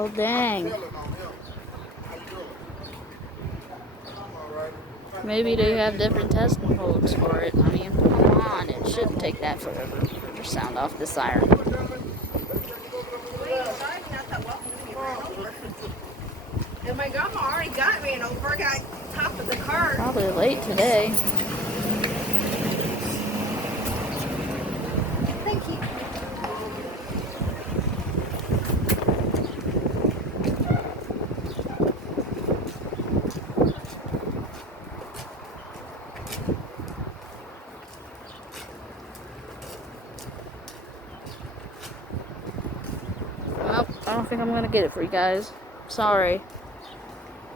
Oh, dang. Maybe they have different testing holds for it. I mean, come on, it shouldn't take that forever to sound off the siren. And my grandma already got ran over. I got top of the car. Probably late today. Thank you. Well, I don't think I'm gonna get it for you guys. Sorry.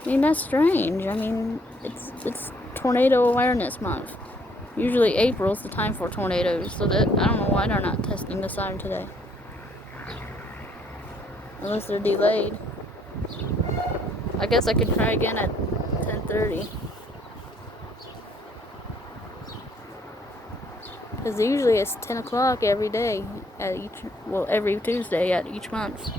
I mean, that's strange. I mean, it's Tornado Awareness Month. Usually April's the time for tornadoes, so that I don't know why they're not testing the siren today. Unless they're delayed. I guess I could try again at 10:30. Because usually it's 10 o'clock every day at every Tuesday at each month.